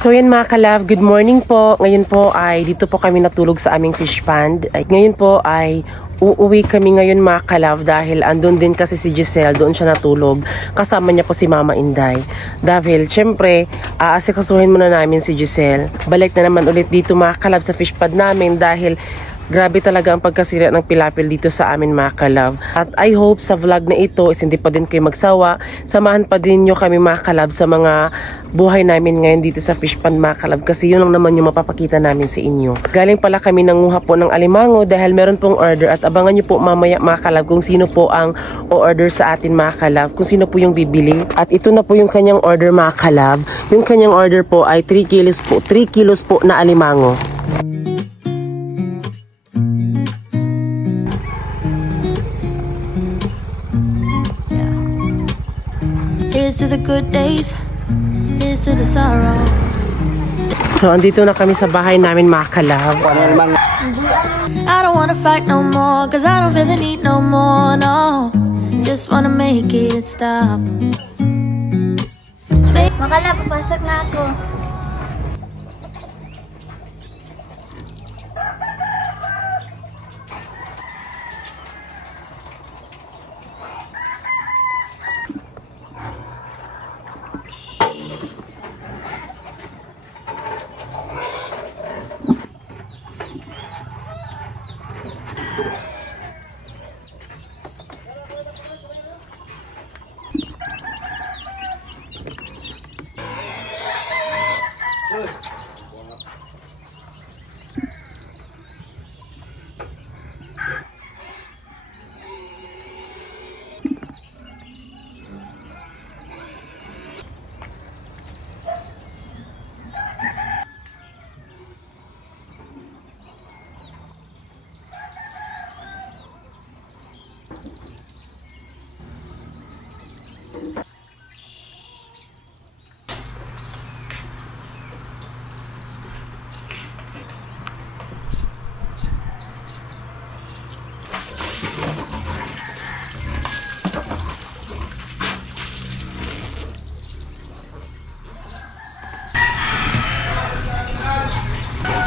So yan mga kalab, good morning po. Ngayon po ay dito po kami natulog sa aming fish pond. Ngayon po ay uuwi kami ngayon mga kalab dahil andun din kasi si Giselle, doon siya natulog. Kasama niya po si Mama Inday. Dahil syempre, aasikasuhin muna namin si Giselle. Balik na naman ulit dito mga kalab sa fish pond namin dahil grabe talaga ang pagkasira ng pilapil dito sa amin mga kalab. At I hope sa vlog na ito is hindi pa din kayo magsawa. Samahan pa din nyo kami mga kalab sa mga buhay namin ngayon dito sa fish pond mga kalab. Kasi yun lang naman yung mapapakita namin sa inyo. Galing pala kami nanguha po ng alimango dahil meron pong order. At abangan nyo po mamaya mga kalab kung sino po ang o-order sa atin mga kalab. Kung sino po yung bibili. At ito na po yung kanyang order mga kalab. Yung kanyang order po ay 3 kilos po na alimango. Here's to the good days, here's to the sorrows. So, andito na kami sa bahay namin mga kalab. I don't wanna fight no more, cause I don't feel the need no more, no. Just wanna make it stop. Makala, papasok na ako.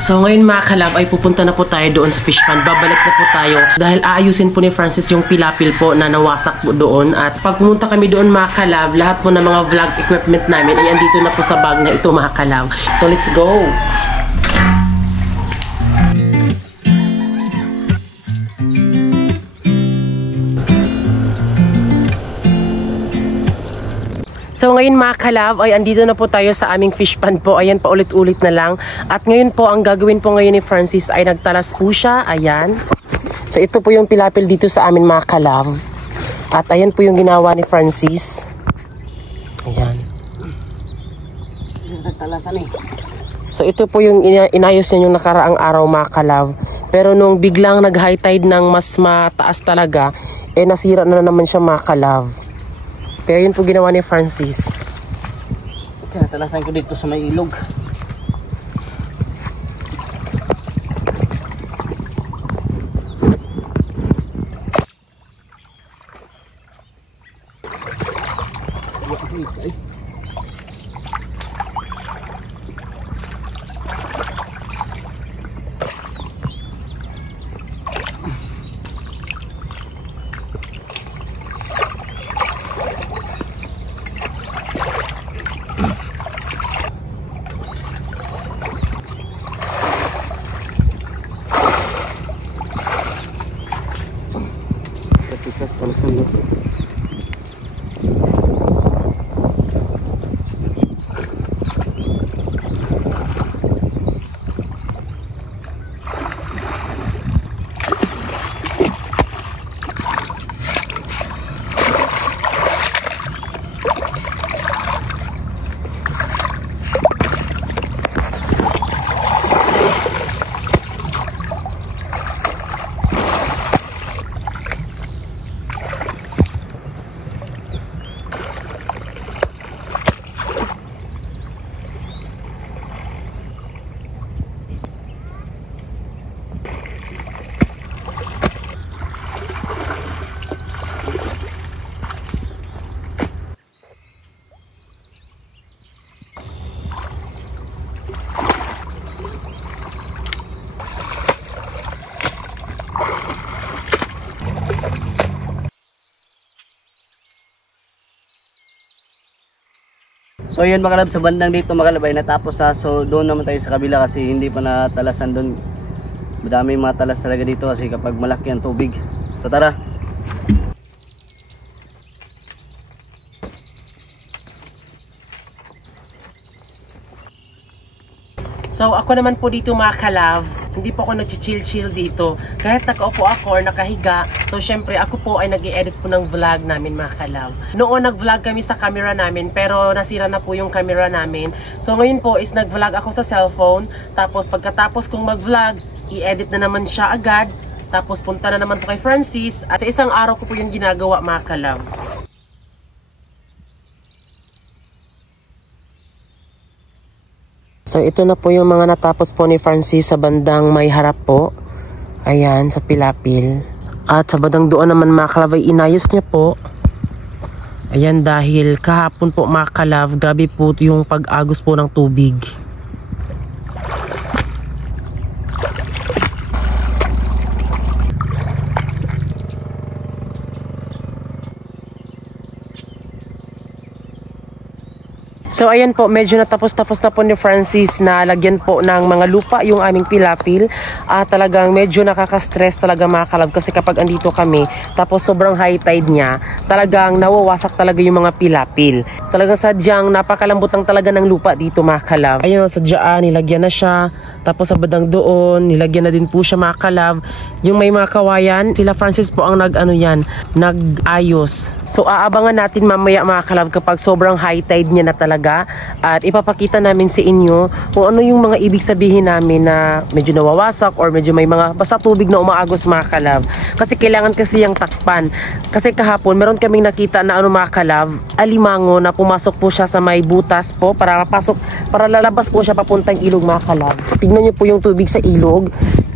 So ngayon mga kalab ay pupunta na po tayo doon sa fish pond. Babalik na po tayo dahil aayusin po ni Francis yung pilapil po na nawasak po doon. At pag pumunta kami doon mga kalab, lahat po ng mga vlog equipment namin ay andito na po sa bag na ito mga kalab. So let's go! So ngayon mga kalab ay andito na po tayo sa aming fish pond po. Ayan, paulit-ulit na lang. At ngayon po ang gagawin po ngayon ni Francis ay nagtalas po siya. Ayan. So ito po yung pilapil dito sa amin mga kalab. At ayan po yung ginawa ni Francis. Ayan. So ito po yung inayos niya yung nakaraang araw mga kalab. Pero nung biglang nag-high tide ng mas mataas talaga, eh nasira na naman siya mga kalab. Kaya yun po ginawa ni Francis. Tinatalasan ko dito sa may ilog. So yun mga kalab, sa bandang dito mga kalab ay natapos ha. So doon naman tayo sa kabila kasi hindi pa natalasan doon. Madami mga talas talaga dito kasi kapag malaki ang tubig. So tara. So ako naman po dito mga kalab, hindi po ako nag-chill dito. Kahit nakaupo ako or nakahiga, so syempre ako po ay nag-i-edit po ng vlog namin mga kalab. Noon nag-vlog kami sa camera namin pero nasira na po yung camera namin. So ngayon po is nag-vlog ako sa cellphone. Tapos pagkatapos kong mag-vlog, i-edit na naman siya agad. Tapos punta na naman po kay Francis. At sa isang araw ko po yung ginagawa mga kalab. So ito na po yung mga natapos po ni Francis sa bandang may harap po. Ayan, sa Pilapil. At sa bandang doon naman mga kalab ay inayos niya po. Ayan, dahil kahapon po mga kalab, grabe po yung pag-agos po ng tubig. So ayan po, medyo natapos-tapos na po ni Francis na lagyan po ng mga lupa yung aming Pilapil. Talagang medyo nakaka-stress talaga mga kalab kasi kapag andito kami, tapos sobrang high tide niya, talagang nawawasak talaga yung mga Pilapil. Talagang sadyang napakalambot lang talaga ng lupa dito mga kalab. Ayun, sadyaan, nilagyan na siya. Tapos sa badang doon, nilagyan na din po siya mga kalab. Yung may mga kawayan, sila Francis po ang nag-ayos. So aabangan natin mamaya mga kalab kapag sobrang high tide niya na talaga. At ipapakita namin sa inyo kung ano yung mga ibig sabihin namin na medyo nawawasak or medyo may mga basta tubig na umaagos mga kalab. Kasi kailangan kasi yung takpan. Kasi kahapon meron kaming nakita na mga kalab, alimango na pumasok po siya sa may butas po para lalabas po siya papuntang ilog mga kalab. Tignan niyo po yung tubig sa ilog.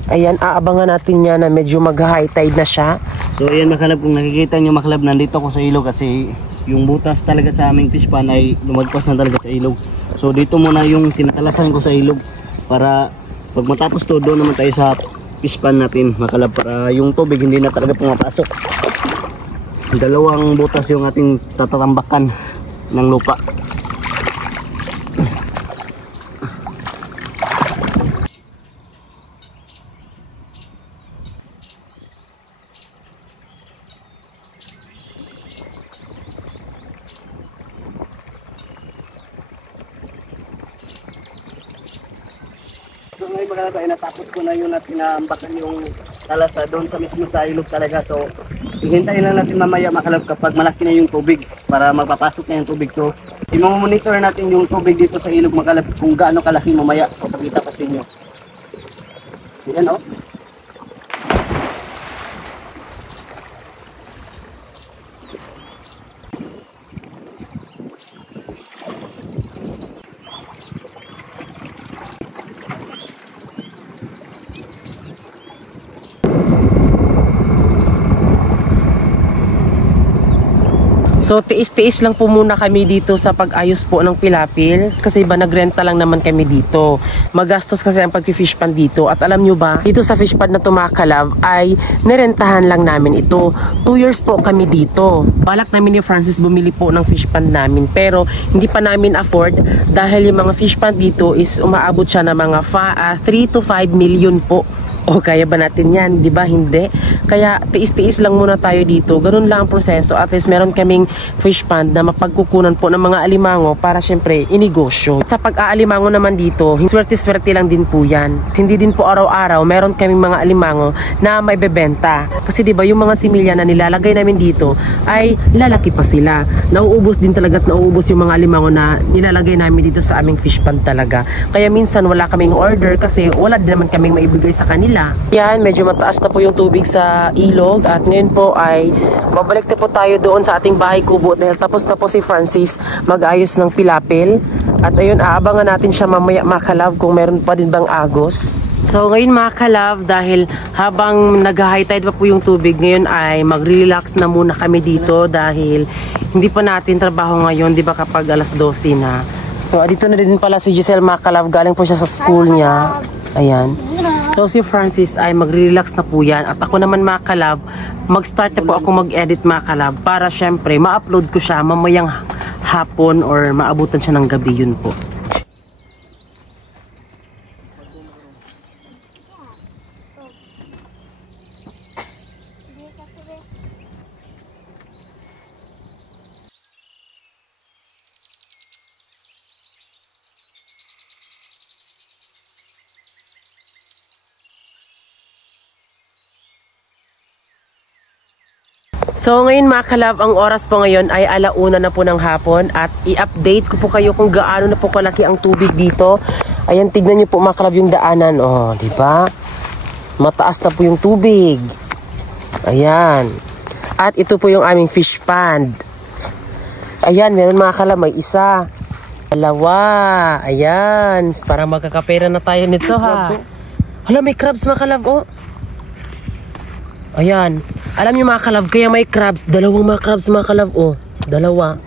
Ayan, aabangan natin niya na medyo mag-high tide na siya. So ayan mga kalab, kung nakikita nyo mga kalab, nandito ako sa ilog kasi yung butas talaga sa aming fish pan ay lumagpas na talaga sa ilog. So dito muna yung tinatalasan ko sa ilog para pag matapos to, doon naman tayo sa fish pan natin mga kalab, para yung tubig hindi na talaga pumapasok. Dalawang butas yung ating tatatambakan ng lupa. So ngayon mga kalab ay natapos ko na yun at inaambakan yung talasa doon sa mismo sa ilog talaga. So hihintayin lang natin mamaya mga kalab kapag malaki na yung tubig para magpapasok na yung tubig. So i-monitor natin yung tubig dito sa ilog mga kalab kung gaano kalaki mamaya. Papakita ko sa inyo. Yan o. So tiis-tiis lang po muna kami dito sa pag-ayos po ng Pilapil kasi nagrenta lang naman kami dito. Magastos kasi ang pag-fish pan dito at alam nyo ba, dito sa fish pan na to mga kalab ay nirentahan lang namin ito. 2 years po kami dito. Balak namin ni Francis bumili po ng fish pan namin pero hindi pa namin afford dahil yung mga fish pan dito is umaabot siya ng mga 3 to 5 million po. O kaya ba natin yan? Di ba? Hindi. Kaya tiis-tiis lang muna tayo dito. Ganun lang ang proseso. At least meron kaming fish pond na mapagkukunan po ng mga alimango para syempre inegosyo. Sa pag-aalimango naman dito, swerte-swerte lang din po yan. Hindi din po araw-araw meron kaming mga alimango na may bebenta. Kasi di ba yung mga similya na nilalagay namin dito ay lalaki pa sila. Nauubos din talaga at nauubos yung mga alimango na nilalagay namin dito sa aming fish pond talaga. Kaya minsan wala kaming order kasi wala din naman kaming maibigay sa kanila. Yan, medyo mataas na po yung tubig sa ilog at ngayon po ay babalik na po tayo doon sa ating bahay kubo dahil tapos na po si Francis mag-ayos ng Pilapil at ayun, aabangan natin siya mamaya mga kalab kung meron pa din bang agos. So ngayon mga kalab, dahil habang nag-high tide pa po yung tubig, ngayon ay mag-relax na muna kami dito dahil hindi pa natin trabaho ngayon, di ba, kapag alas 12 na. So dito na din pala si Giselle mga kalab, galing po siya sa school niya. Ayan. So si Francis ay magre-relax na po yan. At ako naman mga kalab, mag-start na po ako mag-edit mga kalab para syempre ma-upload ko siya mamayang hapon or maabutan siya ng gabi, yun po. So ngayon mga kalab, ang oras po ngayon ay 1:00 na po ng hapon at i-update ko po kayo kung gaano na po kalaki ang tubig dito. Ayan, tignan niyo po mga kalab yung daanan. Oh, di ba? Mataas na po yung tubig. Ayan. At ito po yung aming fish pond. Ayan, meron mga kalab, may isa, dalawa. Ayan, para magkakapera na tayo nito ha. Hala, may crabs mga kalab, oh. Ayan. Alam niyo mga kalab, kaya may crabs. Dalawang mga crabs mga kalab, oh. Dalawa.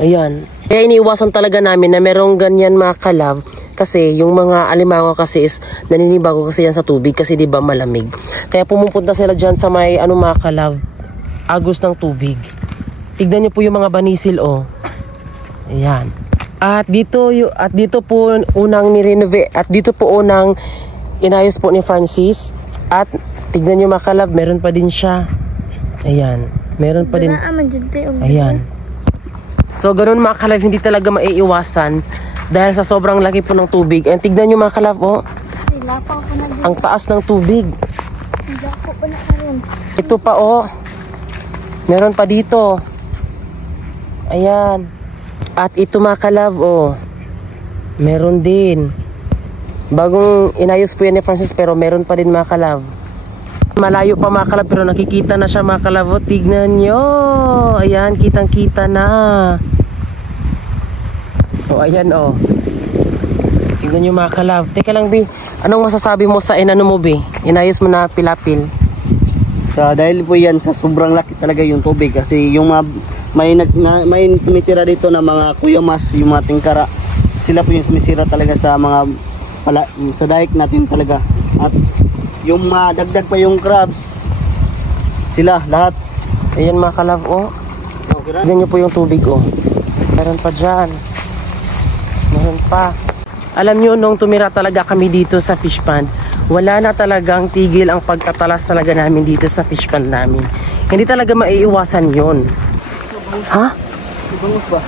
Ayan. Kaya iniiwasan talaga namin na merong ganyan mga kalab. Kasi yung mga alimango kasi is naninibago kasi yan sa tubig. Kasi di ba malamig. Kaya pumupunta sila dyan sa may ano mga kalab, agos ng tubig. Tignan niyo po yung mga banisil, oh. Ayan. At dito po unang ni-renovate. At dito po unang inayos po ni Francis. At tignan nyo mga kalab, meron pa din siya. Ayan. Meron pa din. Ayan. So, ganun mga kalab, hindi talaga maiiwasan dahil sa sobrang laki po ng tubig. And tignan nyo mga kalab, oh. Ang taas ng tubig. Ito pa, oh. Meron pa dito. Ayan. At ito mga kalab, oh. Meron din. Bagong inayos po yan ni Francis pero meron pa din mga kalab. Malayo pa mga kalab pero nakikita na siya mga kalab. O, tignan nyo. Ayan, kitang kita na. O ayan o. Tignan nyo mga kalab. Teka lang Bi, anong masasabi mo sa inano mo Bi? Inayos mo na pilapil. Dahil po yan sa sobrang laki talaga yung tubig. Kasi yung mga, may tumitira dito na mga kuyamas, yung mga tingkara. Sila po yung sumisira talaga sa mga sa daik natin talaga. At yung madagdag pa yung crabs, sila lahat. Ayan mga kalab, oh. Tignan nyo po yung tubig, oh. Meron pa dyan. Meron pa. Alam nyo, nung tumira talaga kami dito sa fish pond, wala na talagang tigil ang pagtatalas talaga namin dito sa fish pond namin. Hindi talaga maiiwasan yon. Ha? Bangus ba?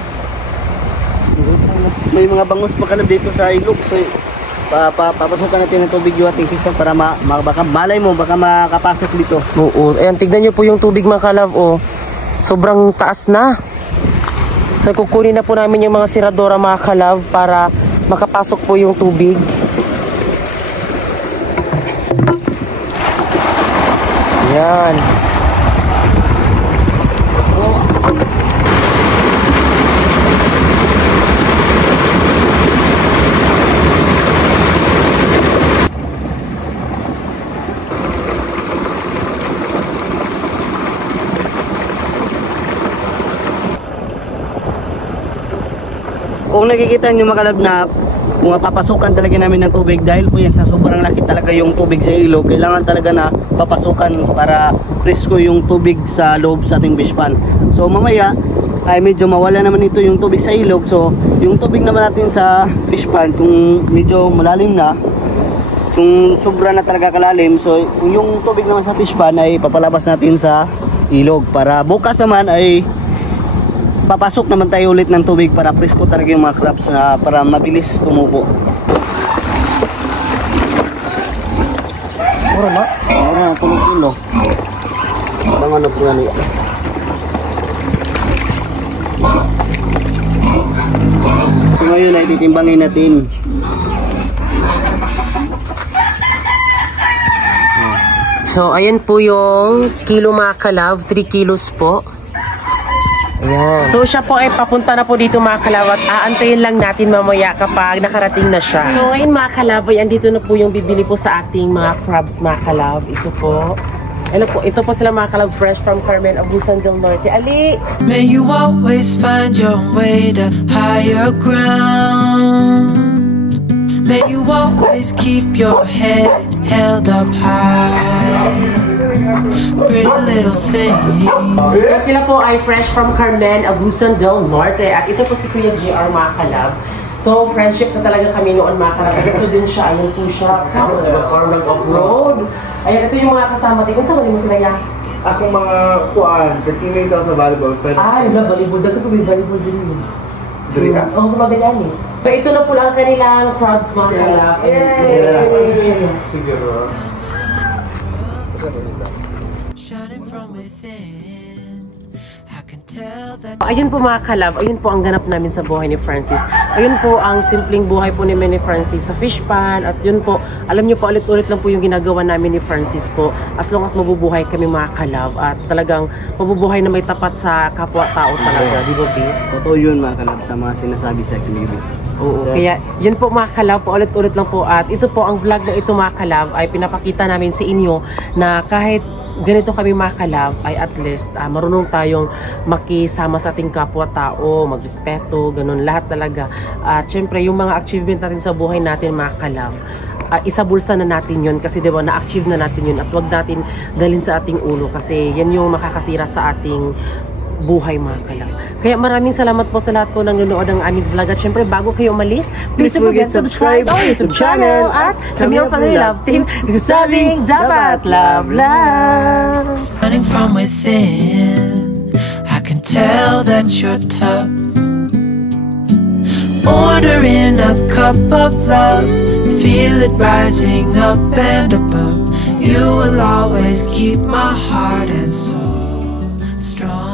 May mga bangus pa kalab dito sa ilog. So, papasukan natin ng tubig yung ating fish pond para baka malay mo, baka makapasok dito. Oo. Ayan, tignan nyo po yung tubig mga kalab, oh. Sobrang taas na. So, kukunin na po namin yung mga siradora mga kalab para makapasok po yung tubig. Ayan. Kung nakikita nyo mga kalab na kung papasukan talaga namin ng tubig dahil po yan sa sobrang laki talaga yung tubig sa ilog, kailangan talaga na papasukan para presko yung tubig sa loob sa ating fish pond. So mamaya ay medyo mawala naman ito yung tubig sa ilog. So yung tubig naman natin sa fish pond kung medyo malalim na, kung sobra na talaga kalalim, so yung tubig naman sa fish pond ay papalabas natin sa ilog para bukas naman ay papasok naman tayo ulit ng tubig para presko talaga yung mga crabs na para mabilis tumubo. Mura na? Mura na, 10 kilo. Parang ano po yan eh. So ngayon ay titimbangin natin. So, ayan po yung kilo mga kalab, 3 kilos po. Ayan. So siya po ay papunta na po dito mga kalab at aantayin lang natin mamaya kapag nakarating na siya. So ngayon mga kalab ay andito na po yung bibili po sa ating mga crabs mga kalab. Ito po. Ano po, ito po sila mga kalab, fresh from Carmen Abusan del Norte. Ali! May you always find your way to higher ground. May you always keep your head held up high. Pretty little thing. So sila po ay fresh from Carmen, Abusan del Norte. At ito po si Kuya JR, mga kalab. So friendship na talaga kami noon, mga kalab. Ito din siya, ayun po siya. Or nag-off-road. Ayan, ito yung mga kasama. Kung saan mo sila yan? Akong mga kuan, ka-teammates ako sa volleyball. Ay, volleyball. Dito po may volleyball din yun. Diri ka? Oo, sa Magallanes. So ito na po lang kanilang crowds, mga kalab. Yay! Siguro. Shining from within, I can tell that. Ayun po mga kalab, ayun po ang ganap namin sa buhay ni Francis. Ayun po ang simpleng buhay po ni Francis sa fish pan. At yun po, alam nyo po, ulit-ulit lang po yung ginagawa namin ni Francis po. As long as mabubuhay kami mga kalab. At talagang mabubuhay na may tapat sa kapwa-tao talaga. Di ba, B? Totoo yun mga kalab sa mga sinasabi sa Equilibrium. Oo. Kaya yun po mga kalab, ulit-ulit lang po. At ito po, ang vlog na ito mga kalab ay pinapakita namin sa inyo na kahit ganito kami mga kalab ay at least marunong tayong makisama sa ating kapwa-tao, magrespeto, ganun, lahat talaga. At syempre yung mga achievement natin sa buhay natin mga kalab, isabulsa na natin yun kasi diba na-achieve na natin yun at wag natin dalhin sa ating ulo kasi yan yung makakasira sa ating buhay mga kalab. Kaya maraming salamat po sa lahat po ng nanonood ng aming vlog. At syempre bago kayo umalis, please don't forget to subscribe our YouTube channel. At kami ang Family Love Team, nagsasabing dapat love love. Running from within, I can tell that you're tough. Ordering a cup of love, feel it rising up and above. You will always keep my heart and soul strong.